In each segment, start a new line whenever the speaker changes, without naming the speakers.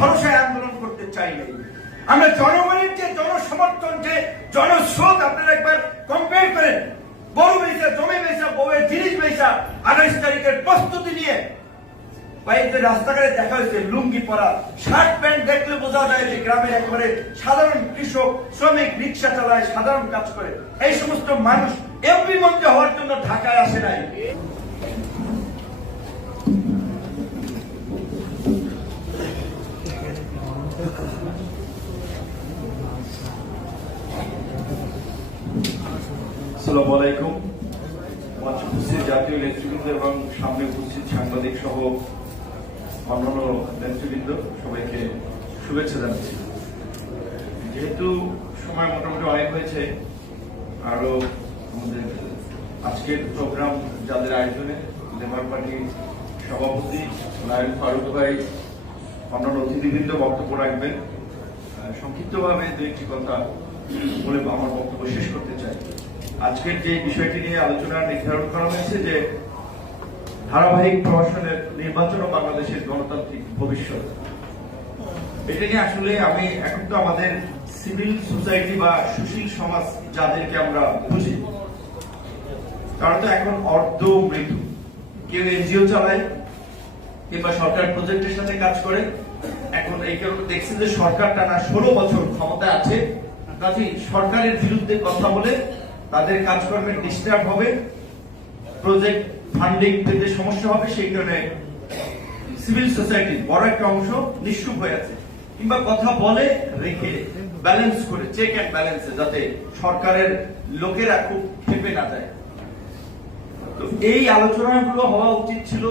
ভরসায় আন্দোলন করতে চাই নাই আমরা জনগণের যে জনসমর্থন যে জনস্রোত আপনারা একবার কম্পেয়ার করেন বড় বেসা জমি বেসা বউয়ের জিনিস বেসা আঠাইশ তারিখের প্রস্তুতি নিয়ে বাইরে রাস্তাঘাটে দেখা হয়েছে লুঙ্গি পরা শার্ট প্যান্ট দেখলে বোঝা যায় যে গ্রামে একবারে সাধারণ কৃষক শ্রমিক রিক্সা চালায় সাধারণ কাজ করে এই সমস্ত মানুষ এমপি মন্ত্রী হওয়ার জন্য ঢাকায় আসে নাই
আসসালামু আলাইকুম মঞ্চে জাতীয় নেতৃবৃন্দ এবং সামনে উপস্থিত সাংবাদিক সহ অন্যান্য নেতৃবৃন্দ সবাইকে শুভেচ্ছা জানাচ্ছি যেহেতু সময় মোটামুটি অনেক হয়েছে আরো আমাদের আজকের প্রোগ্রাম যাদের আয়োজনে লেবার পার্টির সভাপতি লায়ন ফারুক ভাই অন্যান্য অতিথিবৃন্দ বক্তব্য রাখবেন সংক্ষিপ্তভাবে দু একটি কথা বলে আমার বক্তব্য শেষ করতে চাই আজকের যে বিষয়টি নিয়ে আলোচনা নির্ধারণ করা হয়েছে যে ধারাবাহিক প্রশাসনের নির্বাচন বাংলাদেশের গণতান্ত্রিক ভবিষ্যৎ এটা নিয়ে আসলে আমি এখন তো আমাদের সিভিল সোসাইটি বা সুশীল সমাজ যাদেরকে আমরা বুঝি তারা তো এখন অর্ধ মৃত্যু কেউ এনজিও চালায় কিংবা সরকার প্রজেক্টের সাথে কাজ করে এখন এই কারণে দেখছি যে সরকার টানা ষোলো বছর ক্ষমতায় আছে কাজে সরকারের বিরুদ্ধে কথা বলে তাদের কাজকর্মের ডিস্টার্ব হবে প্রজেক্ট ফান্ডিং পেতে সমস্যা হবে সেই কারণে সিভিল সোসাইটি বড় একটা অংশ নিঃসুপ হয়ে আছে কিংবা কথা বলে রেখে ব্যালেন্স করে চেক অ্যান্ড ব্যালেন্সে যাতে সরকারের লোকেরা খুব খেপে না যায় তো এই আলোচনাগুলো হওয়া উচিত ছিল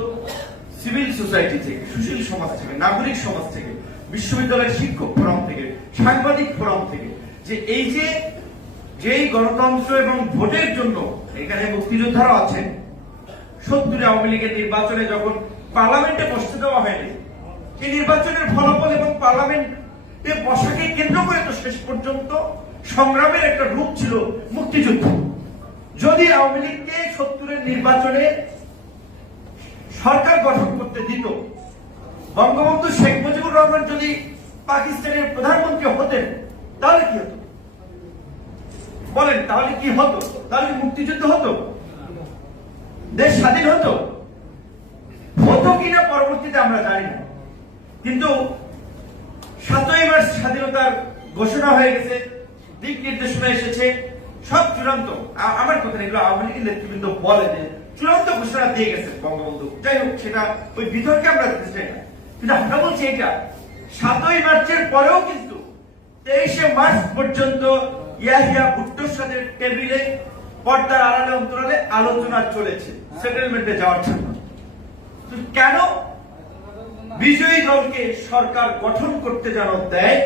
সিভিল সোসাইটি থেকে সুশীল সমাজ থেকে নাগরিক সমাজ থেকে বিশ্ববিদ্যালয়ের শিক্ষক ফোরাম থেকে সাংবাদিক ফোরাম থেকে যে এই যে যেই গণতন্ত্র এবং ভোটের জন্য এখানে মুক্তিযোদ্ধারা আছেন সত্তরে আওয়ামী লীগের নির্বাচনে যখন পার্লামেন্টে বসতে দেওয়া হয়নি এই নির্বাচনের ফলাফল এবং পার্লামেন্টে বসাকে কেন্দ্র করে তো শেষ পর্যন্ত সংগ্রামের একটা রূপ ছিল মুক্তিযুদ্ধ যদি আওয়ামী লীগকে সত্তরের নির্বাচনে সরকার গঠন করতে দিত বঙ্গবন্ধু শেখ মুজিবুর রহমান যদি পাকিস্তানের প্রধানমন্ত্রী হতেন তাহলে কি হতো বলেন তাহলে কি হতো তাহলে মুক্তিযুদ্ধ হতো দেশ স্বাধীন হতো হতো কিনা পরবর্তীতে আমরা জানি না কিন্তু সাতই মার্চ স্বাধীনতার ঘোষণা হয়ে গেছে দিক নির্দেশনা এসেছে সব চূড়ান্ত আমার কথা এগুলো আওয়ামী লীগের নেতৃবৃন্দ বলে যে চূড়ান্ত ঘোষণা দিয়ে গেছে বঙ্গবন্ধু যাই হোক সেটা ওই বিতর্কে আমরা দিতে চাই না কিন্তু আমরা বলছি এটা সাতই মার্চের পরেও কিন্তু তেইশে মার্চ পর্যন্ত ইয়াহিয়া ভুট্টোর সাথে টেবিলে পর্দার আড়ালে অন্তরালে আলোচনা চলেছে সেটেলমেন্টে যাওয়ার জন্য কেন বিজয়ী দলকে সরকার গঠন করতে যেন দেয়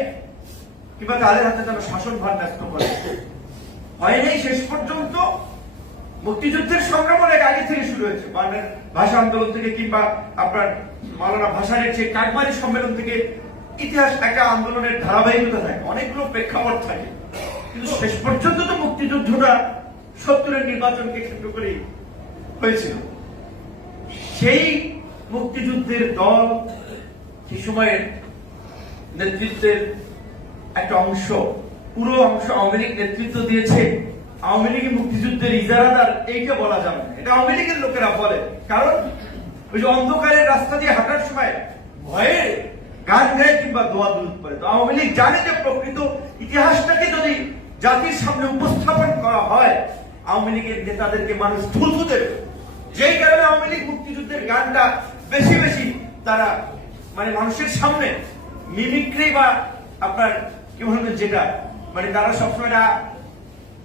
কিংবা তাদের হাতে যেন শাসন ভার ন্যস্ত করে হয়নি শেষ পর্যন্ত মুক্তিযুদ্ধের সংগ্রাম অনেক আগে থেকে শুরু হয়েছে বাংলার ভাষা আন্দোলন থেকে কিংবা আপনার মালানা ভাষার চেয়ে কাকবাড়ি সম্মেলন থেকে ইতিহাস একটা আন্দোলনের ধারাবাহিকতা থাকে অনেকগুলো প্রেক্ষাপট থাকে কিন্তু শেষ পর্যন্ত তো মুক্তিযুদ্ধটা সত্তরের নির্বাচনকে কেন্দ্র করে হয়েছিল সেই মুক্তিযুদ্ধের দল সে সময়ের নেতৃত্বের একটা অংশ পুরো অংশ আওয়ামী লীগ নেতৃত্ব দিয়েছে আওয়ামী লীগ মুক্তিযুদ্ধের ইজারাদার এইকে বলা যাবে না এটা আওয়ামী লীগের লোকেরা বলে কারণ ওই যে অন্ধকারের রাস্তা দিয়ে হাঁটার সময় ভয়ে গান গায় কিংবা দোয়া দূর করে তো আওয়ামী লীগ জানে যে প্রকৃত ইতিহাসটাকে যদি জাতির সামনে উপস্থাপন করা হয় আওয়ামী লীগের নেতাদেরকে মানুষ থুথু দেবে যেই কারণে আওয়ামী লীগ মুক্তিযুদ্ধের গানটা বেশি বেশি তারা মানে মানুষের সামনে মিমিক্রি বা আপনার কি বলবো যেটা মানে তারা সবসময়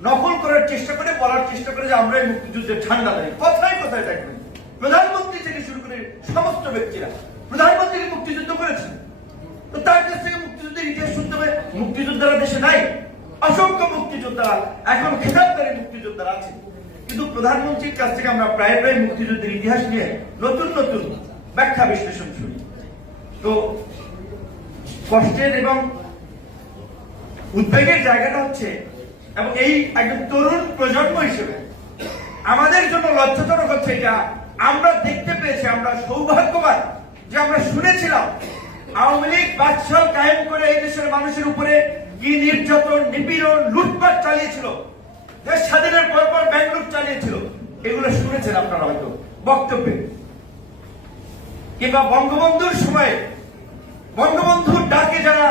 নকল করার চেষ্টা করে বলার চেষ্টা করে যে আমরা মুক্তিযুদ্ধের ঠান্ডা দাঁড়িয়ে কথায় কথায় দেখবেন প্রধানমন্ত্রী থেকে শুরু করে সমস্ত ব্যক্তিরা প্রধানমন্ত্রী মুক্তিযুদ্ধ করেছেন তো তার কাছ থেকে মুক্তিযুদ্ধের ইতিহাস শুনতে হবে মুক্তিযোদ্ধারা দেশে নাই অসংখ্য মুক্তিযোদ্ধারা এখন খেতাবদারী মুক্তিযোদ্ধারা আছে কিন্তু প্রধানমন্ত্রীর কাছ থেকে আমরা প্রায় প্রায় মুক্তিযুদ্ধের ইতিহাস নিয়ে নতুন নতুন ব্যাখ্যা বিশ্লেষণ শুনি তো কষ্টের এবং উদ্বেগের জায়গাটা হচ্ছে এবং এই একজন তরুণ প্রজন্ম হিসেবে আমাদের জন্য লজ্জাজনক হচ্ছে এটা আমরা দেখতে পেয়েছি আমরা সৌভাগ্যবান যে আমরা শুনেছিলাম আওয়ামী লীগ বাদশাহ কায়েম করে এই দেশের মানুষের উপরে কি নির্যাতন নিপীড়ন লুটপাট চালিয়েছিল দেশ স্বাধীনের পর পর ব্যাংক লুট চালিয়েছিল এগুলো শুনেছেন আপনারা হয়তো বক্তব্যে কিংবা বঙ্গবন্ধুর সময়ে বঙ্গবন্ধুর ডাকে যারা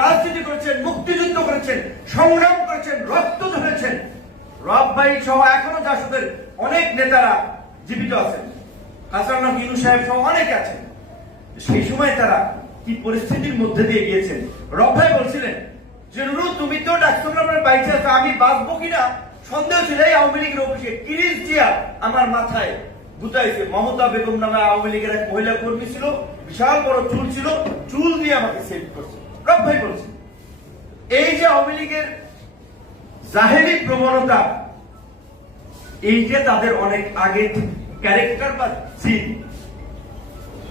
রাজনীতি করেছেন মুক্তিযুদ্ধ করেছেন সংগ্রাম করেছেন রক্ত ধরেছেন রব ভাই সহ এখনো জাসদের অনেক নেতারা জীবিত আছেন হাসান ইনু সাহেব সহ অনেক আছেন সেই সময় তারা কি পরিস্থিতির মধ্যে দিয়ে গিয়েছেন রব ভাই বলছিলেন যে নুরু তুমি তো ডাক্তার নম্বরে বাইচে আছো আমি বাসবো কিনা সন্দেহ ছিল এই আওয়ামী লীগের অফিসে তিরিশ জিয়া আমার মাথায় গুতাইছে মমতা বেগম নামে আওয়ামী লীগের এক মহিলা কর্মী ছিল বিশাল বড় চুল ছিল চুল দিয়ে আমাকে সেভ করছে রব ভাই বলছে এই যে আওয়ামী লীগের জাহেরি প্রবণতা এই যে তাদের অনেক আগে ক্যারেক্টার বা জিন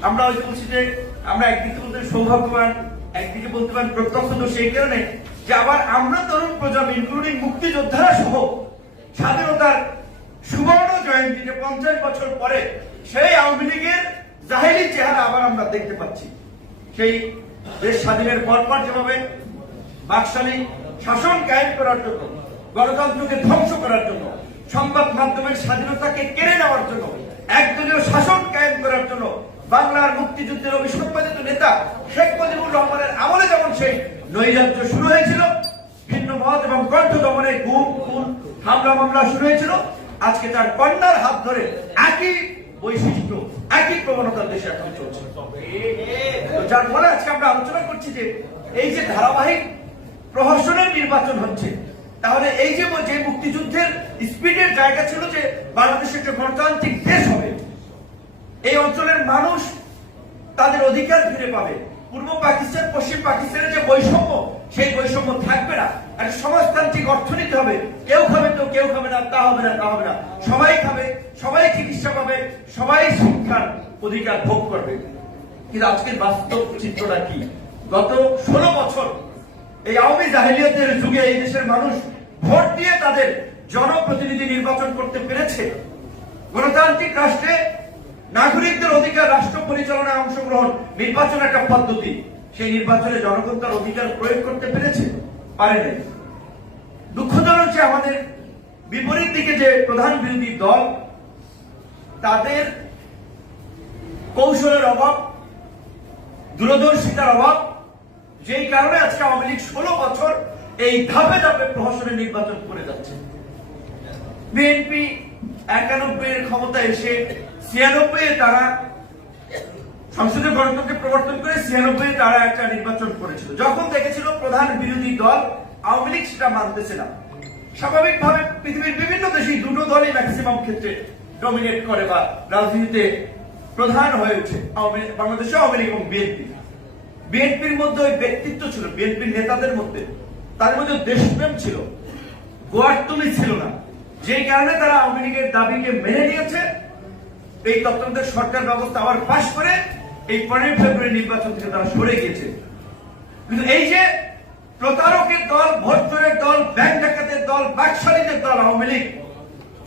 আমরা হয়তো বলছি যে আমরা একদিকে বলতে সৌভাগ্যবান একদিকে বলতে পারেন প্রত্যক্ষ তো সেই কারণে যে আবার আমরা তরুণ প্রজন্ম ইনক্লুডিং মুক্তিযোদ্ধারা সহ স্বাধীনতার সুবর্ণ জয়ন্তী যে পঞ্চাশ বছর পরে সেই আওয়ামী লীগের জাহেলি চেহারা আবার আমরা দেখতে পাচ্ছি সেই দেশ স্বাধীনের পরপর যেভাবে বাকশালী শাসন কায়েম করার জন্য গণতন্ত্রকে ধ্বংস করার জন্য সংবাদ মাধ্যমের স্বাধীনতাকে কেড়ে নেওয়ার জন্য একদলীয় শাসন কায়েম করার জন্য বাংলার মুক্তিযুদ্ধের অভিসম্পাদিত নেতা শেখ মুজিবুর রহমানের আমলে যেমন সেই নৈরাজ্য শুরু হয়েছিল ভিন্ন মত এবং কণ্ঠ দমনে গুম খুন হামলা মামলা শুরু হয়েছিল আজকে তার কন্যার হাত ধরে একই বৈশিষ্ট্য একই প্রবণতা দেশে এখন চলছে যার ফলে আজকে আমরা আলোচনা করছি যে এই যে ধারাবাহিক প্রহসনের নির্বাচন হচ্ছে তাহলে এই যে যে মুক্তিযুদ্ধের স্পিডের জায়গা ছিল যে বাংলাদেশ একটা গণতান্ত্রিক দেশ হবে এই অঞ্চলের মানুষ তাদের অধিকার ফিরে পাবে পূর্ব পাকিস্তান পশ্চিম পাকিস্তানের যে বৈষম্য সেই বৈষম্য থাকবে না আর সমাজতান্ত্রিক অর্থনীতি হবে কেউ খাবে তো কেউ খাবে না তা হবে না তা হবে না সবাই খাবে সবাই চিকিৎসা পাবে সবাই শিক্ষার অধিকার ভোগ করবে কিন্তু আজকের বাস্তব চিত্রটা কি গত ষোলো বছর এই আওয়ামী জাহিলিয়তের যুগে এই দেশের মানুষ ভোট দিয়ে তাদের জনপ্রতিনিধি নির্বাচন করতে পেরেছে গণতান্ত্রিক রাষ্ট্রে নাগরিকদের অধিকার রাষ্ট্র পরিচালনায় অংশগ্রহণ নির্বাচন একটা পদ্ধতি সেই নির্বাচনে জনগণ তার অধিকার প্রয়োগ করতে পেরেছে পারে নাই দুঃখজনক যে আমাদের বিপরীত দিকে যে প্রধান বিরোধী দল তাদের কৌশলের অভাব দূরদর্শিতার অভাব যেই কারণে আজকে আওয়ামী লীগ ষোলো বছর এই ধাপে ধাপে প্রহসনে নির্বাচন করে যাচ্ছে বিএনপি একানব্বই এর ক্ষমতা এসে ছিয়ানব্বই তারা সংসদীয় গণতন্ত্রকে প্রবর্তন করে ছিয়ানব্বই তারা একটা নির্বাচন করেছিল যখন দেখেছিল প্রধান বিরোধী দল আওয়ামী লীগ সেটা মানতেছে না স্বাভাবিকভাবে পৃথিবীর বিভিন্ন দেশে দুটো দলই ম্যাক্সিমাম ক্ষেত্রে ডমিনেট করে বা রাজনীতিতে প্রধান হয়ে ওঠে বাংলাদেশে আওয়ামী লীগ এবং বিএনপি বিএনপির মধ্যে ওই ব্যক্তিত্ব ছিল বিএনপির নেতাদের মধ্যে তার মধ্যে দেশপ্রেম ছিল গোয়ার ছিল না যে কারণে তারা আওয়ামী লীগের দাবিকে মেনে নিয়েছে এই তত্ত্বের সরকার ব্যবস্থা আবার পাশ করে এই পনেরোই ফেব্রুয়ারি নির্বাচন থেকে তারা সরে গিয়েছে কিন্তু এই যে প্রতারকের দল ভোটচোরের দল ব্যাংক ডাকাতের দল বাকশালীদের দল আওয়ামী লীগ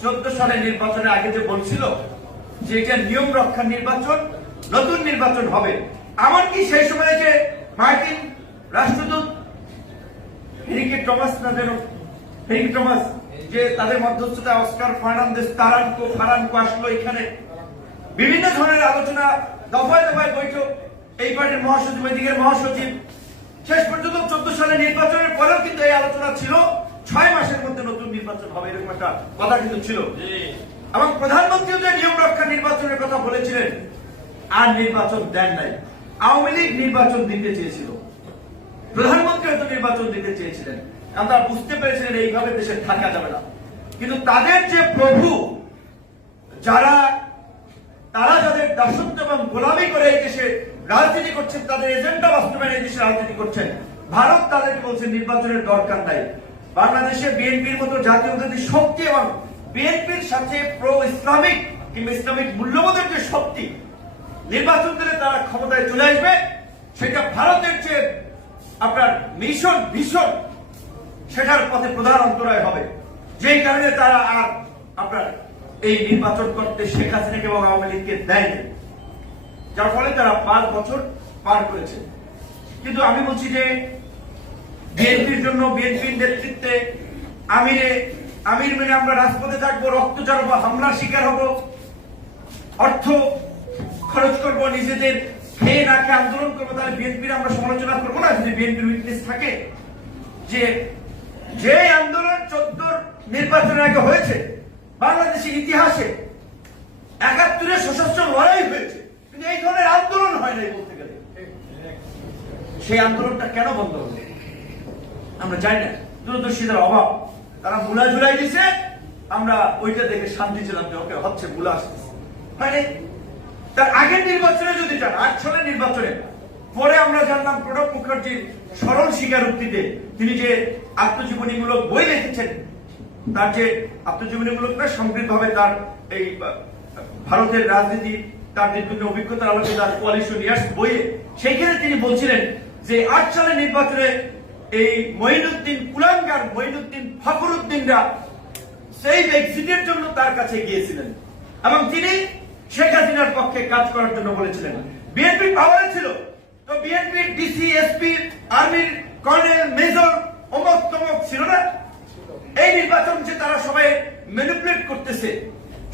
চোদ্দ সালের নির্বাচনের আগে যে বলছিল যে এটা নিয়ম রক্ষার নির্বাচন নতুন নির্বাচন হবে এমনকি সেই সময় যে মার্কিন রাষ্ট্রদূত হেরিকে টমাস না যেন টমাস যে তাদের মধ্যস্থতা অস্কার ফার্নান্দেস তারানকো ফারানকো আসলো এখানে বিভিন্ন ধরনের আলোচনা দফায় দফায় বৈঠক এই পার্টির মহাসচিব দিকের মহাসচিব শেষ পর্যন্ত চোদ্দ সালে নির্বাচনের পরেও কিন্তু এই আলোচনা ছিল ছয় মাসের মধ্যে নতুন নির্বাচন হবে এরকম একটা কথা কিন্তু ছিল এবং প্রধানমন্ত্রী যে নিয়ম রক্ষা নির্বাচনের কথা বলেছিলেন আর নির্বাচন দেন নাই আওয়ামী লীগ নির্বাচন দিতে চেয়েছিল প্রধানমন্ত্রী হয়তো নির্বাচন দিতে চেয়েছিলেন তারা বুঝতে পেরেছিলেন এইভাবে দেশে থাকা যাবে না কিন্তু তাদের যে প্রভু যারা তারা যাদের দাসত্ব এবং গোলামি করে এই দেশে রাজনীতি করছেন তাদের এজেন্ডা বাস্তবায়ন এই দেশে রাজনীতি করছেন ভারত তাদেরকে বলছে নির্বাচনের দরকার নাই বাংলাদেশে বিএনপির মতো যদি শক্তি এবং বিএনপির সাথে প্রো ইসলামিক কিংবা ইসলামিক মূল্যবোধের যে শক্তি নির্বাচন দিলে তারা ক্ষমতায় চলে আসবে সেটা ভারতের যে আপনার মিশন ভীষণ সেটার পথে প্রধান অন্তরায় হবে যেই কারণে তারা আর আপনার এই নির্বাচন করতে শেখ হাসিনাকে এবং আওয়ামী লীগকে দেয়নি যার ফলে তারা পাঁচ বছর পার করেছে কিন্তু আমি বলছি যে বিএনপির জন্য বিএনপির নেতৃত্বে আমিরে আমির মেনে আমরা রাজপথে থাকবো রক্তচার হবো হামলার শিকার হব অর্থ খরচ করব নিজেদের খেয়ে না খেয়ে আন্দোলন করবো তাহলে বিএনপির আমরা সমালোচনা করবো না যদি বিএনপির উইকনেস থাকে যে যে আন্দোলন চোদ্দ নির্বাচনের আগে হয়েছে বাংলাদেশের ইতিহাসে একাত্তরে সশস্ত্র লড়াই হয়েছে কিন্তু এই ধরনের আন্দোলন হয় নাই বলতে গেলে সেই আন্দোলনটা কেন বন্ধ হবে আমরা জানি না দূরদর্শীদের অভাব তারা মুলা ঝুলাই দিছে আমরা ওইটা দেখে শান্তি ছিলাম যে ওকে হচ্ছে মুলা আসতেছে মানে তার আগের নির্বাচনে যদি চান আট সালের নির্বাচনে পরে আমরা জানলাম প্রণব মুখার্জির সরল স্বীকারোক্তিতে তিনি যে আত্মজীবনীমূলক বই লিখেছেন তার যে আত্মজীবনীমূলক সমৃদ্ধ হবে তার এই ভারতের রাজনীতি তার বিভিন্ন অভিজ্ঞতার আলোকে তার কোয়ালিশন ইয়ার্স বইয়ে সেইখানে তিনি বলছিলেন যে আট সালের নির্বাচনে এই মহিনুদ্দিন কুলাঙ্গার মহিনুদ্দিন ফখরুদ্দিনরা সেই এক্সিটের জন্য তার কাছে গিয়েছিলেন এবং তিনি শেখ হাসিনার পক্ষে কাজ করার জন্য বলেছিলেন বিএনপি পাওয়ারে ছিল তো বিএনপি ডিসি এসপি আর্মির কর্নেল মেজর অমক তমক ছিল না এই নির্বাচন যে তারা সবাই ম্যানিপুলেট করতেছে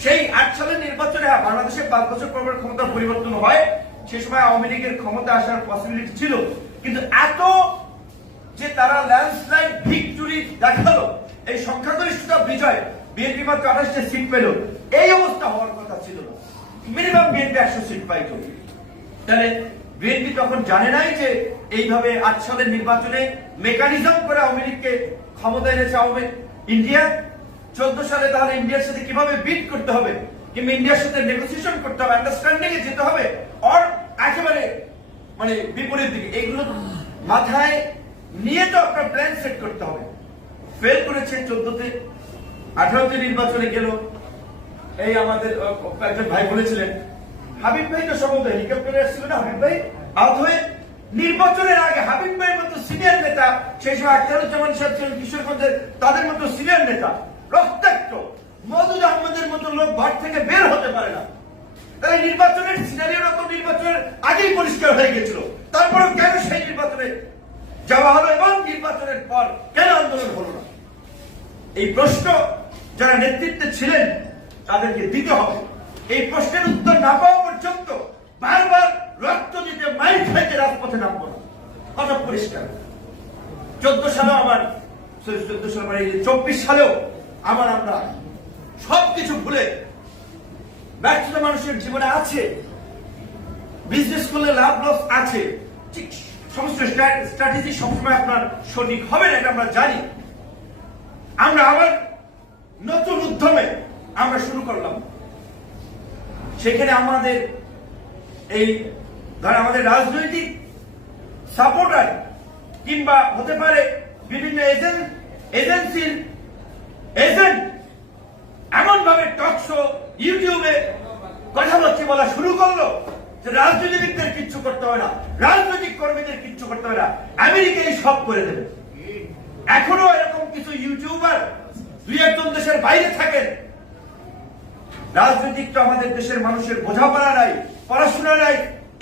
সেই আট সালের নির্বাচনে বাংলাদেশে পাঁচ বছর পর ক্ষমতার পরিবর্তন হয় সে সময় আওয়ামী লীগের ক্ষমতা আসার পসিবিলিটি ছিল কিন্তু এত যে তারা ল্যান্ডস্লাইড ভিক্টরি দেখালো এই সংখ্যাগরিষ্ঠতা বিজয় বিএনপি মাত্র আঠাশটা সিট পেল এই অবস্থা হওয়ার কথা ছিল না মিনিমাম বিএনপি একশো সিট পাইত তাহলে বিএনপি তখন জানে নাই যে এইভাবে আট সালের নির্বাচনে মেকানিজম করে আওয়ামী লীগকে ক্ষমতা এনেছে আওয়ামী ইন্ডিয়া চোদ্দ সালে তাহলে ইন্ডিয়ার সাথে কিভাবে বিট করতে হবে কিংবা ইন্ডিয়ার সাথে নেগোসিয়েশন করতে হবে আন্ডারস্ট্যান্ডিং এ যেতে হবে অর একেবারে মানে বিপরীত দিকে এগুলো মাথায় নিয়ে তো আপনার প্ল্যান সেট করতে হবে ফেল করেছে চোদ্দতে আঠারোতে নির্বাচনে গেল এই আমাদের একজন ভাই বলেছিলেন হাবিব ভাই তো সম্ভবত হেলিকপ্টারে আসছিল না হাবিব ভাই আহত হয়ে নির্বাচনের আগে হাবিব ভাইয়ের মতো সিনিয়র নেতা সেই সময় আখতারুজ্জামান সাহেব ছিলেন কিশোরগঞ্জের তাদের মতো সিনিয়র নেতা রক্তাক্ত মজুদ আহমদের মতো লোক ঘর থেকে বের হতে পারে না তাই নির্বাচনের রকম নির্বাচনের আগেই পরিষ্কার হয়ে গেছিল তারপরেও কেন সেই নির্বাচনে যাওয়া হলো এবং নির্বাচনের পর কেন আন্দোলন হলো না এই প্রশ্ন যারা নেতৃত্বে ছিলেন তাদেরকে দিতে হবে এই প্রশ্নের উত্তর না পাওয়া পর্যন্ত বারবার রক্ত দিতে মাইল খাইতে রাজপথে নামব না কথা পরিষ্কার চোদ্দ সালে আবার চোদ্দ সালে মানে চব্বিশ সালেও আবার আমরা সবকিছু ভুলে ব্যর্থতা মানুষের জীবনে আছে বিজনেস করলে লাভ লস আছে ঠিক সমস্ত স্ট্র্যাটেজি সবসময় আপনার সঠিক হবে না এটা আমরা জানি আমরা আবার নতুন উদ্যমে আমরা শুরু করলাম সেখানে আমাদের এই ধর আমাদের রাজনৈতিক সাপোর্টার কিংবা হতে পারে বিভিন্ন এজেন্ট এজেন্সির এজেন্ট এমন ভাবে টক শো ইউটিউবে কথা বলছি বলা শুরু করলো যে রাজনীতিবিদদের কিচ্ছু করতে হবে না রাজনৈতিক কর্মীদের কিচ্ছু করতে হবে না আমেরিকা সব করে দেবে এখনো এরকম কিছু ইউটিউবার দুই একজন দেশের বাইরে থাকেন রাজনৈতিক তো আমাদের দেশের মানুষের বোঝাপড়া নাই পড়াশোনা নাই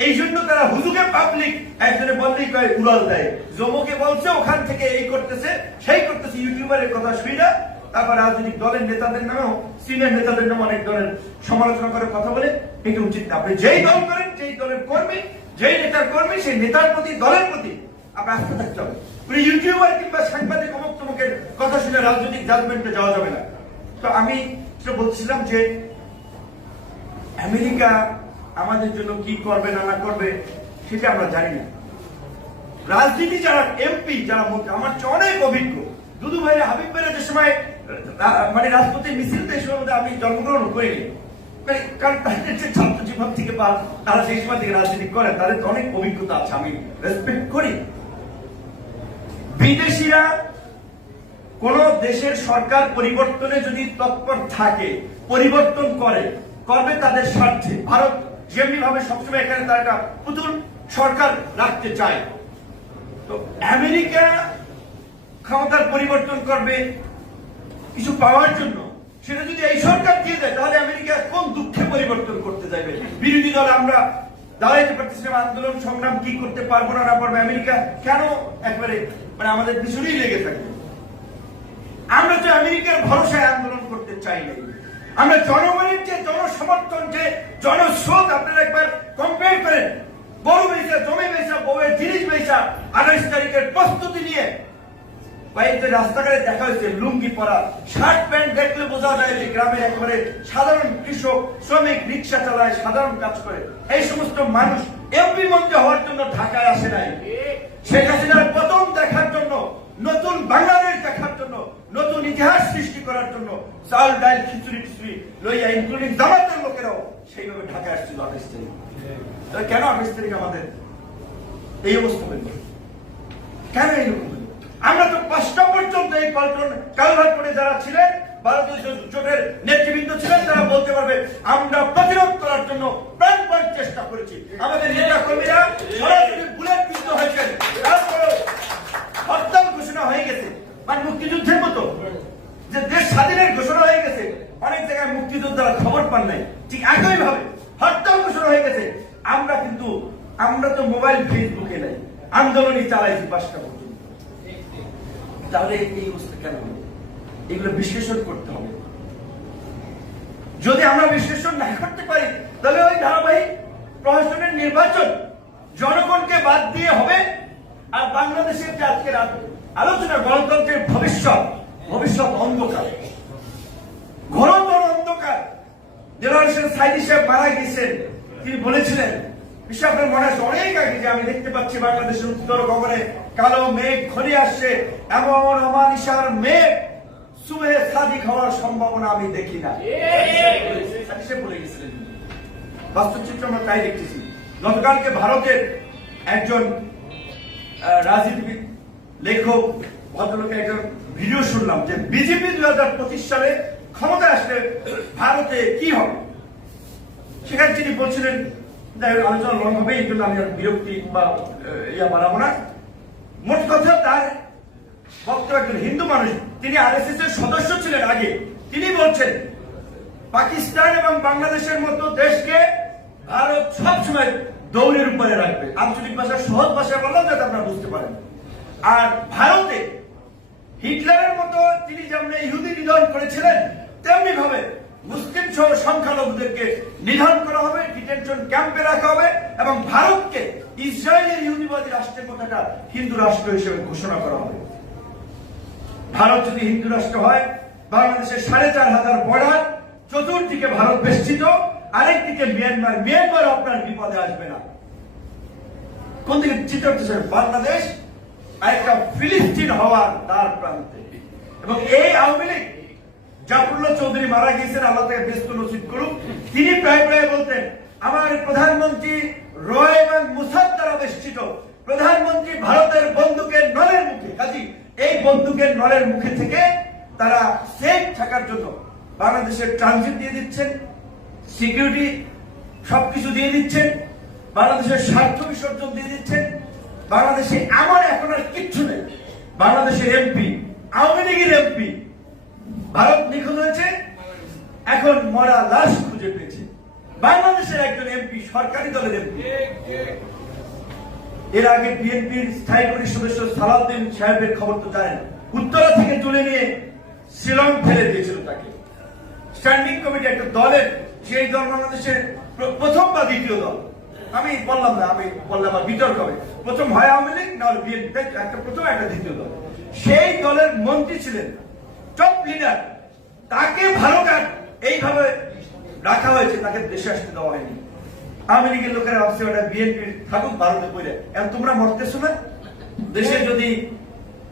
এই জন্য তারা হুজুকে পাবলিক একজনে বললেই কয় উড়াল দেয় জমকে বলছে ওখান থেকে এই করতেছে সেই করতেছে ইউটিউবারের কথা শুই না তারপর রাজনৈতিক দলের নেতাদের নামেও সিনিয়র নেতাদের নামে অনেক দলের সমালোচনা করে কথা বলে এটা উচিত না আপনি যেই দল করেন যেই দলের কর্মী যেই নেতার কর্মী সেই নেতার প্রতি দলের প্রতি আপনি আস্থা থাকতে হবে উনি ইউটিউবার কিংবা সাংবাদিক অমুক তমুকের কথা শুনে রাজনৈতিক জাজমেন্টে যাওয়া যাবে না তো আমি বলছিলাম যে আমেরিকা আমাদের জন্য কি করবে না না করবে সেটা আমরা জানি না রাজনীতি যারা এমপি যারা আমার অনেক অভিজ্ঞ দুদু ভাইরা হাবিব ভাইরা যে সময় মানে রাজপথে মিছিল আমি জন্মগ্রহণ করিনি মানে কারণ তাদের যে থেকে বা তারা সেই সময় থেকে রাজনীতি করে তাদের অনেক অভিজ্ঞতা আছে আমি রেসপেক্ট করি বিদেশিরা কোন দেশের সরকার পরিবর্তনে যদি তৎপর থাকে পরিবর্তন করে করবে তাদের স্বার্থে ভারত যেমনি ভাবে সবসময় এখানে তার একটা পুতুল সরকার রাখতে চায় তো আমেরিকা ক্ষমতার পরিবর্তন করবে কিছু পাওয়ার জন্য সেটা যদি এই সরকার দিয়ে দেয় তাহলে আমেরিকা কোন দুঃখে পরিবর্তন করতে যাবে বিরোধী দল আমরা দাঁড়াইতে পারতেছি আন্দোলন সংগ্রাম কি করতে পারবো না পারবো আমেরিকা কেন একবারে মানে আমাদের পিছনেই লেগে থাকবে আমরা তো আমেরিকার ভরসায় আন্দোলন করতে চাই না আমরা জনগণের যে জনসমর্থন যে জনস্রোত আপনারা একবার কম্পেয়ার করেন বড় বেসা জমি বেসা বউয়ের জিনিস বেসা আঠাইশ তারিখের প্রস্তুতি নিয়ে বাইরে রাস্তাঘাটে দেখা হয়েছে লুঙ্গি পরা শার্ট প্যান্ট দেখলে বোঝা যায় যে গ্রামে একবারে সাধারণ কৃষক শ্রমিক রিক্সা চালায় সাধারণ কাজ করে এই সমস্ত মানুষ এমপি মন্ত্রী হওয়ার জন্য ঢাকায় আসে নাই শেখ হাসিনার প্রথম দেখার জন্য নতুন বাংলাদেশ দেখার জন্য নতুন ইতিহাস সৃষ্টি করার জন্য চাল ডাল খিচুড়ি খিচুড়ি লইয়া ইনক্লুডিং জামাতের লোকেরাও সেইভাবে ঢাকায় আসছিল আঠাশ তারিখ কেন আঠাশ তারিখ আমাদের এই অবস্থা হইল কেন এই আমরা তো পাঁচটা পর্যন্ত এই পল্টন কালভারপুরে যারা ছিলেন ভারতীয় জোটের নেতৃবৃন্দ ছিলেন তারা বলতে পারবে আমরা প্রতিরোধ করার জন্য প্রাণপণ চেষ্টা করেছি আমাদের নেতা কর্মীরা সরাসরি বুলেট বিদ্ধ হয়েছেন তারপরে হরতাল ঘোষণা হয়ে গেছে মানে মুক্তিযুদ্ধের মতো যে দেশ স্বাধীনের ঘোষণা হয়ে গেছে অনেক জায়গায় মুক্তিযোদ্ধারা খবর পান নাই ঠিক একই ভাবে হরতাল ঘোষণা হয়ে গেছে আমরা কিন্তু আমরা তো মোবাইল ফেসবুকে নাই আন্দোলনই চালাইছি পাঁচটা পর্যন্ত তাহলে এই অবস্থা কেন এগুলো বিশ্লেষণ করতে হবে যদি আমরা বিশ্লেষণ না করতে পারি তাহলে ওই ধারাবাহিক প্রশাসনের নির্বাচন জনগণকে বাদ দিয়ে হবে আর বাংলাদেশের যে আজকের আলোচনা গণতন্ত্রের ভবিষ্যৎ ভবিষ্যৎ অন্ধকার ঘোরতর অন্ধকার জেলা হোসেন সাইদি সাহেব মারা গিয়েছেন তিনি বলেছিলেন বিশ্ব মনে আছে অনেক আগে যে আমি দেখতে পাচ্ছি বাংলাদেশের উত্তর গগনে কালো মেঘ ঘনিয়ে আসছে এমন আমার মেঘ সুবেহ সাদিক হওয়ার সম্ভাবনা আমি দেখি না বলে গেছিলেন বাস্তব আমরা তাই দেখতেছি গতকালকে ভারতের একজন রাজনীতিবিদ লেখক ভদ্রলোকের একজন ভিডিও শুনলাম যে বিজেপি দু হাজার পঁচিশ সালে ক্ষমতা আসলে ভারতে কি হবে সেখানে তিনি বলছিলেন আলোচনা লং হবে এই জন্য আমি বিরক্তি বা ইয়া বাড়াবো না মোট কথা তার বক্তব্য একজন হিন্দু মানুষ তিনি আর এস এর সদস্য ছিলেন আগে তিনি বলছেন পাকিস্তান এবং বাংলাদেশের মতো দেশকে ভারত সবসময় দৌড়ের উপরে রাখবে আঞ্চলিক ভাষা সহজ ভাষায় বললাম যাতে আপনারা বুঝতে পারেন আর ভারতে হিটলারের মতো তিনি যেমন ইহুদি নিধন করেছিলেন তেমনি ভাবে মুসলিম সহ সংখ্যালঘুদেরকে নিধন করা হবে ডিটেনশন ক্যাম্পে রাখা হবে এবং ভারতকে ইসরায়েলের ইহুদিবাদী রাষ্ট্রের কথাটা হিন্দু রাষ্ট্র হিসেবে ঘোষণা করা হবে ভারত যদি হিন্দু রাষ্ট্র হয় বাংলাদেশের সাড়ে চার হাজার বর্ডার চতুর্দিকে ভারত বেষ্টিত আরেকদিকে মিয়ানমার মিয়ানমার আপনার বিপদে আসবে না কোন দিকে চিন্তা বাংলাদেশ আরেকটা ফিলিস্তিন হওয়ার তার প্রান্তে এবং এই আওয়ামী লীগ জাফরুল্লাহ চৌধুরী মারা গিয়েছেন আল্লাহ তাকে ব্যস্ত নসিব করুক তিনি প্রায় প্রায় বলতেন আমার প্রধানমন্ত্রী রয় এবং মুসাদ দ্বারা বেষ্টিত প্রধানমন্ত্রী ভারতের বন্দুকের নলের মুখে কাজী এই বন্দুকের নলের মুখে থেকে তারা সেফ থাকার জন্য বাংলাদেশের ট্রানজিট দিয়ে দিচ্ছেন সিকিউরিটি সবকিছু দিয়ে দিচ্ছেন বাংলাদেশের স্বার্থ বিসর্জন দিয়ে দিচ্ছেন বাংলাদেশে আমার এখন আর কিচ্ছু নেই বাংলাদেশের এমপি আওয়ামী লীগের এমপি ভারত নিখোঁজ হয়েছে এখন মরা লাশ খুঁজে পেয়েছে বাংলাদেশের একজন এমপি সরকারি দলের এমপি এর আগে বিএনপির স্থায়ী কমিটির সদস্য সালাউদ্দিন সাহেবের খবর তো জানেন উত্তরা থেকে তুলে নিয়ে শিলং ফেলে দিয়েছিল তাকে স্ট্যান্ডিং কমিটি একটা দলের সেই দল বাংলাদেশের প্রথম বা দ্বিতীয় দল আমি বললাম না আমি বললাম আমার বিতর্ক হবে প্রথম হয় আওয়ামী লীগ নাহলে বিএনপি একটা প্রথম একটা দ্বিতীয় দল সেই দলের মন্ত্রী ছিলেন টপ লিডার তাকে ভালো কাজ এইভাবে রাখা হয়েছে তাকে দেশে আসতে দেওয়া হয়নি আওয়ামী লীগের লোকেরা ভাবছে ওটা বিএনপি থাকুক ভারতে করে এখন তোমরা মরতেছো না দেশে যদি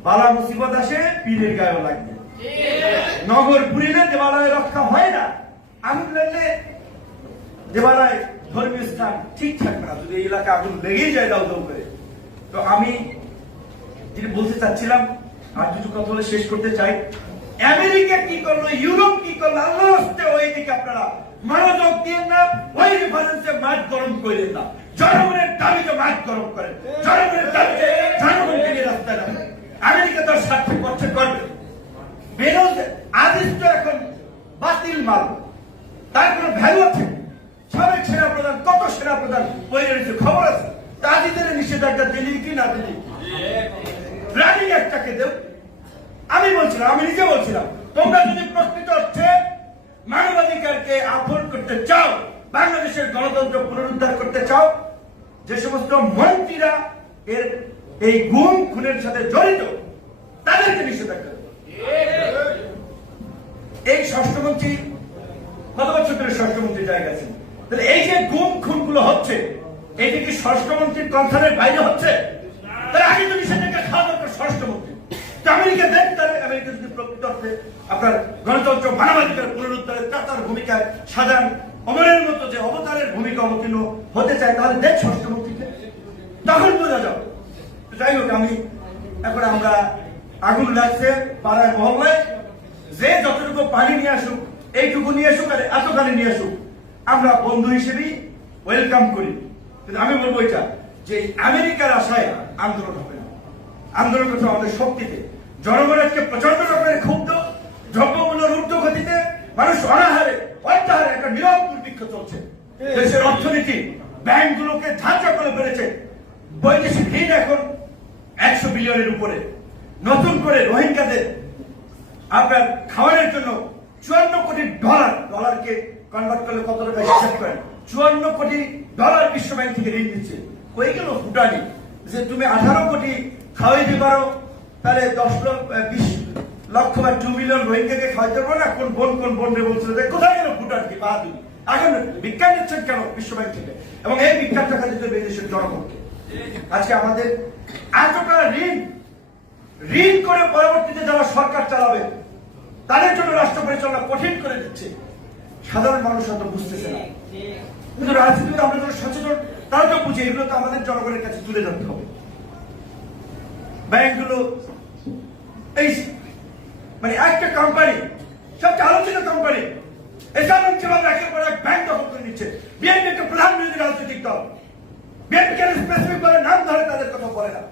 বালা মুসিবত আসে পীরের গায়ে লাগবে নগর পুরিলে দেবালয় রক্ষা হয় না আমি লাগলে দেবালয় ধর্মীয় স্থান ঠিক থাকবে না যদি এই এলাকা আগুন লেগেই যায় দাও দাও করে তো আমি যেটা বলতে চাচ্ছিলাম আর কিছু কথা বলে শেষ করতে চাই আমেরিকা কি করলো ইউরোপ কি করলো আল্লাহ আপনারা দিয়ে না ওই রেফারেন্সে গরম করে না জনগণের গরম করেন জনগণের জনগণকে নিয়ে রাস্তায় আমেরিকা তার স্বার্থে করছে করবে বেরোজ এখন বাতিল মাল তার কোনো ভ্যালু আছে সাবেক সেনাপ্রধান কত সেনা প্রধান পরিচালিত খবর আছে তাজিদের নিষেধাজ্ঞা দিলি কি না দিলি রানিং একটাকে দেব আমি বলছিলাম আমি নিজে বলছিলাম তোমরা যদি প্রকৃত অর্থে মানবাধিকারকে আফর করতে চাও বাংলাদেশের গণতন্ত্র পুনরুদ্ধার করতে চাও যে সমস্ত মন্ত্রীরা এর এই গুম খুনের সাথে জড়িত তাদেরকে নিষেধাজ্ঞা এই ষষ্ঠমন্ত্রী কত বছর ধরে ষষ্ঠমন্ত্রী জায়গা ছিল তাহলে এই যে গুম খুনগুলো হচ্ছে এইটা কি স্বরাষ্ট্রমন্ত্রীর কনসার্নের বাইরে হচ্ছে তাহলে আগে যদি সেটাকে খাওয়া দরকার স্বরাষ্ট্রমন্ত্রী আমেরিকা দেন তাহলে আমেরিকা যদি প্রকৃত অর্থে আপনার গণতন্ত্র মানবাধিকার পুনরুদ্ধারের তার ভূমিকায় সাধারণ অমরের মতো যে অবতারের ভূমিকা অবতীর্ণ হতে চায় তাহলে দেখ স্বরাষ্ট্রমন্ত্রীকে তখন বোঝা যাবে যাই হোক আমি এখন আমরা আগুন লাগছে পাড়ায় মহল্লায় যে যতটুকু পানি নিয়ে আসুক এইটুকু নিয়ে আসুক আর এত গাড়ি নিয়ে আসুক আমরা বন্ধু হিসেবেই ওয়েলকাম করি কিন্তু আমি বলবো এটা যে আমেরিকার আশায় আন্দোলন হবে না আন্দোলন করতে আমাদের শক্তিতে জনগণ আজকে প্রচন্ড রকমের ক্ষুব্ধ দ্রব্যমূল্য রুদ্ধ গতিতে মানুষ অনাহারে অত্যাহারে একটা নিরব দুর্ভিক্ষ চলছে দেশের অর্থনীতি ব্যাংকগুলোকে ঝাঁচা করে ফেলেছে বৈদেশিক ঋণ এখন একশো বিলিয়নের উপরে নতুন করে রোহিঙ্গাদের আপনার খাওয়ানোর জন্য চুয়ান্ন কোটি ডলার ডলারকে কনভার্ট করলে কত টাকা হিসাব করেন চুয়ান্ন কোটি ডলার থেকে ঋণ দিচ্ছে কই গেল ভুটানি যে তুমি আঠারো কোটি খাওয়াইতে পারো তাহলে দশ লক্ষ বিশ লক্ষ বা টু মিলিয়ন রোহিঙ্গাকে খাওয়াইতে পারো না কোন বোন কোন বোন বলছিল যে কোথায় গেল এখন বিজ্ঞান নিচ্ছেন কেন বিশ্বব্যাংক থেকে এবং এই বিজ্ঞানটা খালি বিদেশের জনগণকে আজকে আমাদের এতটা ঋণ ঋণ করে পরবর্তীতে যারা সরকার চালাবে তাদের জন্য রাষ্ট্র পরিচালনা কঠিন করে দিচ্ছে সাধারণ মানুষ হয়তো বুঝতেছে না কিন্তু রাজনীতিবিদ আমরা যারা সচেতন তারা তো বুঝে এগুলো তো আমাদের জনগণের কাছে তুলে ধরতে হবে ব্যাংকগুলো এই মানে একটা কোম্পানি সবচেয়ে আলোচিত কোম্পানি এসব একের পর এক ব্যাংক দখল করে নিচ্ছে বিএনপি একটা প্রধান বিরোধী রাজনৈতিক দল বিএনপি কেন স্পেসিফিক নাম ধরে তাদের কথা বলে না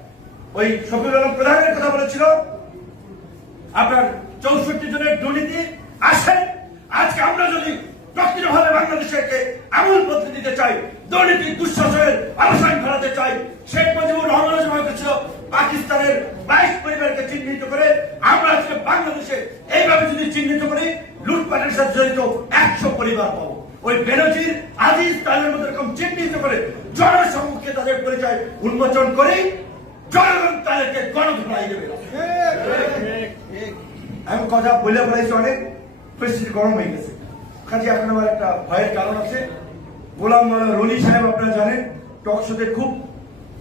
ওই শফিউল আলম প্রধানের কথা বলেছিল আপনার চৌষট্টি জনের দুর্নীতি আসেন আজকে আমরা যদি প্রকৃত ভাবে বাংলাদেশকে এমন পদ্ধতি দিতে চাই দুর্নীতি দুঃশাসনের অবসান ঘটাতে চাই শেখ মুজিবুর রহমানের ছিল পাকিস্তানের বাইশ পরিবারকে চিহ্নিত করে আমরা আজকে বাংলাদেশে এইভাবে যদি চিহ্নিত করি লুটপাটের সাথে জড়িত একশো পরিবার পাবো ওই বেরোজির আজিজ তাদের মতো এরকম চিহ্নিত করে জনসম্মুখে তাদের পরিচয় উন্মোচন করে জনগণ তাদেরকে গণধুলাই দেবে আমি কথা বলে বলেছি অনেক পরিস্থিতি গরম হয়ে গেছে কাজে এখন আবার একটা ভয়ের কারণ আছে গোলাম রনি সাহেব আপনারা জানেন টক শোতে খুব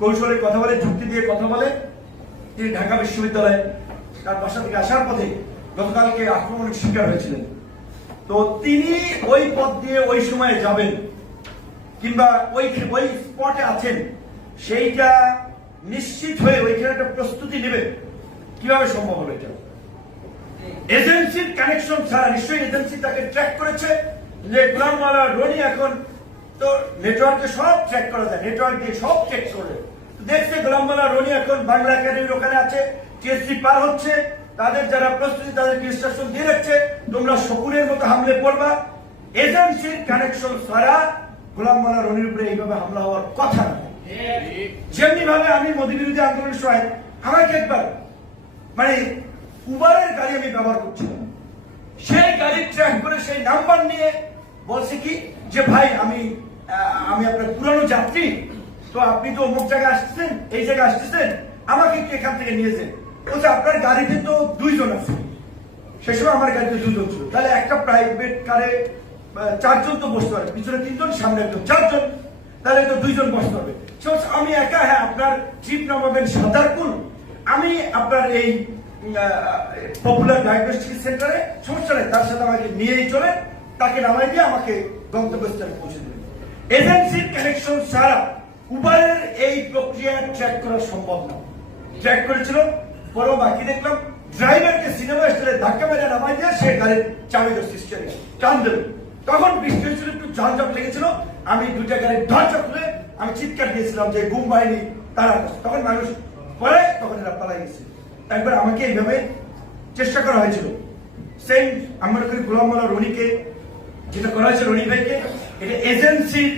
কৌশলে কথা বলে যুক্তি দিয়ে কথা বলে তিনি ঢাকা বিশ্ববিদ্যালয়ে তার বাসা থেকে আসার পথে গতকালকে আক্রমণের শিকার হয়েছিলেন তো তিনি ওই পথ দিয়ে ওই সময়ে যাবেন কিংবা ওই ওই স্পটে আছেন সেইটা নিশ্চিত হয়ে ওইখানে একটা প্রস্তুতি নেবেন কিভাবে সম্ভব হবে এটা এজেন্সির কানেকশন ছাড়া নিশ্চয়ই এজেন্সি তাকে ট্র্যাক করেছে যে গুলামওয়ালা রনি এখন তো নেটওয়ার্কে সব ট্র্যাক করা যায় নেটওয়ার্ক দিয়ে সব চেক করে দেখছে গুলামওয়ালা রনি এখন বাংলা একাডেমির ওখানে আছে টিএসসি পার হচ্ছে তাদের যারা প্রস্তুতি তাদেরকে ইনস্ট্রাকশন দিয়ে রাখছে তোমরা শকুনের মতো হামলে পড়বা এজেন্সির কানেকশন ছাড়া গোলামওয়ালা রনির উপরে এইভাবে হামলা হওয়ার কথা না যেমনি ভাবে আমি মোদী বিরোধী আন্দোলনের সময় আমাকে একবার মানে উবারের গাড়ি আমি ব্যবহার করছিলাম সেই গাড়ি ট্র্যাক করে সেই নাম্বার নিয়ে বলছে কি যে ভাই আমি আমি আপনার পুরানো যাত্রী তো আপনি তো অমুক জায়গায় আসতেছেন এই জায়গায় আসতেছেন আমাকে কি এখান থেকে নিয়েছেন বলছে আপনার গাড়িতে তো দুইজন আছে সে সময় আমার গাড়িতে দুজন ছিল তাহলে একটা প্রাইভেট কারে চারজন তো বসতে পারে পিছনে তিনজন সামনে একজন চারজন তাহলে তো দুইজন বসতে হবে আমি একা হ্যাঁ আপনার ট্রিপ নামাবেন সাঁতারকুল আমি আপনার এই পপুলার ডায়াগনোস্টিক সেন্টারে সমস্যা নেই তার সাথে আমাকে নিয়েই চলে তাকে নামাই দিয়ে আমাকে গন্তব্যস্থলে পৌঁছে দেবে এজেন্সির কানেকশন ছাড়া উবারের এই প্রক্রিয়া ট্র্যাক করা সম্ভব না ট্র্যাক করেছিল পরও বাকি দেখলাম ড্রাইভারকে সিনেমা স্টলে ধাক্কা মেরে নামাই দিয়ে সে গাড়ির চাবি সিস্টেমে টান দেবে তখন বৃষ্টি হয়েছিল একটু ঝাঁঝপ লেগেছিল আমি দুটা গাড়ির ঝাঁঝপ খুলে আমি চিৎকার দিয়েছিলাম যে ঘুম বাহিনী তারা তখন মানুষ পরে তখন এরা পালাই গেছিল একবার আমাকে এইভাবে চেষ্টা করা হয়েছিল সেম আমার ওখানে গোলাম মালা রনিকে যেটা করা হয়েছে রনি ভাইকে এটা এজেন্সির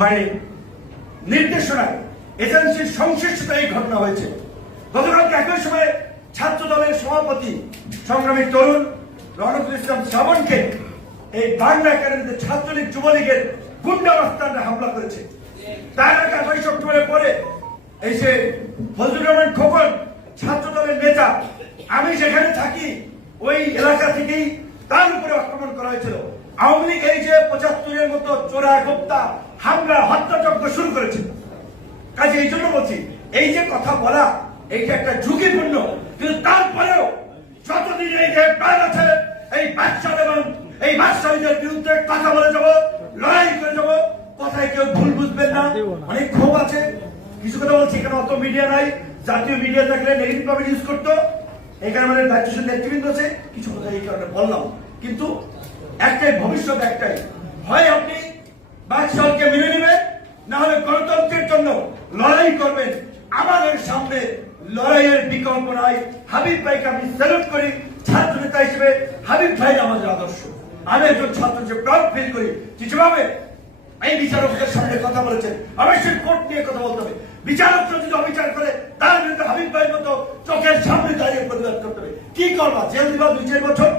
মানে নির্দেশনায় এজেন্সির সংশ্লিষ্টতা এই ঘটনা হয়েছে গতকালকে একই সময় ছাত্র দলের সভাপতি সংগ্রামী তরুণ রহমতুল ইসলাম শ্রাবণকে এই বাংলা একাডেমিতে ছাত্রলীগ যুবলীগের গুন্ডা রাস্তাটা হামলা করেছে তার আগে আঠাশ পরে এই যে ফজলুর রহমান খোকন ছাত্র দলের নেতা আমি যেখানে থাকি ওই এলাকা থেকেই তার উপরে আক্রমণ করা হয়েছিল আওয়ামী লীগ এই যে পঁচাত্তরের মতো চোরা গোপ্তা হামলা হত্যাযজ্ঞ শুরু করেছিল কাজে এই জন্য বলছি এই যে কথা বলা এইটা একটা ঝুঁকিপূর্ণ কিন্তু তারপরেও যতদিন এই যে প্রাণ আছে এই বাচ্চার এবং এই বাচ্চাদের বিরুদ্ধে কথা বলে যাব লড়াই করে যাব কথায় কেউ ভুল বুঝবেন না অনেক ক্ষোভ আছে কিছু কথা বলছি এখানে অত মিডিয়া নাই জাতীয় মিডিয়া থাকলে নেগেটিভ ভাবে ইউজ করতো এখানে আমাদের দায়িত্বশীল নেতৃবৃন্দ আছে কিছু কথা এই কারণে বললাম কিন্তু একটাই ভবিষ্যৎ একটাই হয় আপনি বাদশাহকে মেনে নেবেন না হলে গণতন্ত্রের জন্য লড়াই করবেন আমাদের সামনে লড়াইয়ের বিকল্প নাই হাবিব ভাইকে আমি স্যালুট করি ছাত্র নেতা হিসেবে হাবিব ভাই আমাদের আদর্শ আমি একজন ছাত্র যে প্রাউড ফিল করি যেভাবে এই বিচারকদের সামনে কথা বলেছেন অবশ্যই কোর্ট নিয়ে কথা বলতে হবে বিচারক যদি অবিচার করে তার বিরুদ্ধে হাবিব ভাইয়ের মতো চোখের সামনে দাঁড়িয়ে প্রতিবাদ করতে হবে কি করবা জেল দিবা দুই চার বছর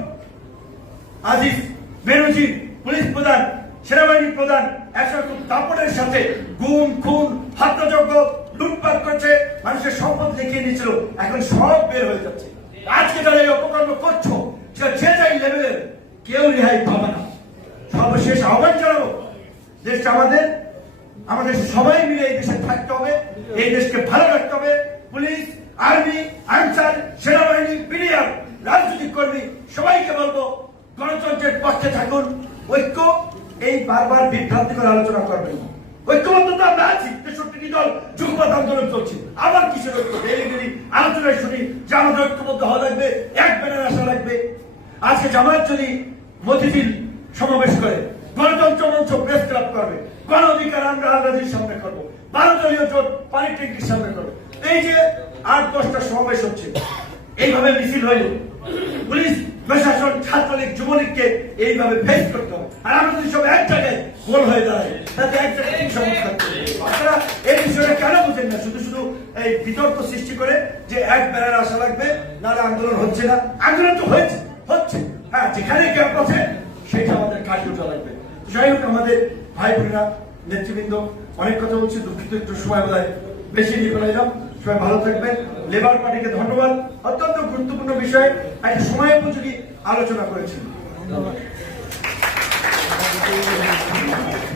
আজিজ বেরুজি পুলিশ প্রধান সেনাবাহিনী প্রধান একশো দাপটের সাথে গুম খুন হাত্যযজ্ঞ লুটপাট করছে মানুষের সম্পদ দেখিয়ে নিয়েছিল এখন সব বের হয়ে যাচ্ছে আজকে তারা এই অপকর্ম করছো সেটা যে যাই লেভেলের কেউ রেহাই পাবে না সর্বশেষ আহ্বান জানাবো দেশটা আমাদের আমাদের সবাই মিলে এই দেশে থাকতে হবে এই দেশকে ভালো রাখতে হবে পুলিশ আর্মি আনসার সেনাবাহিনী বিডিআর রাজনৈতিক কর্মী সবাইকে বলবো গণতন্ত্রের পক্ষে থাকুন ঐক্য এই বারবার বিভ্রান্তিকর আলোচনা করবেন ঐক্যবদ্ধ তো আমরা আছি তেষট্টি দল যুগপথ আন্দোলন চলছে আবার কিছু ঐক্য আলোচনায় শুনি যে আমাদের ঐক্যবদ্ধ হওয়া লাগবে এক ব্যানার আসা লাগবে আজকে জামায়াত যদি মতিঝিল সমাবেশ করে গণতন্ত্র মঞ্চ প্রেস ক্লাব করবে গণ অধিকার আমরা সামনে করবো ভারতীয় জোট সামনে এই যে আট দশটা সমাবেশ হচ্ছে এইভাবে মিছিল হইল পুলিশ প্রশাসন ছাত্রলীগ যুবলীগকে এইভাবে ফেস আর সব এক জায়গায় গোল হয়ে তাতে কেন বুঝেন না শুধু শুধু এই বিতর্ক সৃষ্টি করে যে এক বেড়ার আশা লাগবে নাহলে আন্দোলন হচ্ছে না আন্দোলন তো হয়েছে হচ্ছে হ্যাঁ যেখানে ক্যাম্প আছে সেটা আমাদের কাজ লাগবে যাই হোক আমাদের ভাই বোনেরা নেতৃবৃন্দ অনেক কথা বলছি দুঃখিত একটু সময় বোধহয় বেশি নিয়ে যাও সবাই ভালো থাকবেন লেবার পার্টিকে ধন্যবাদ অত্যন্ত গুরুত্বপূর্ণ বিষয় একটা সময় উপযোগী আলোচনা ধন্যবাদ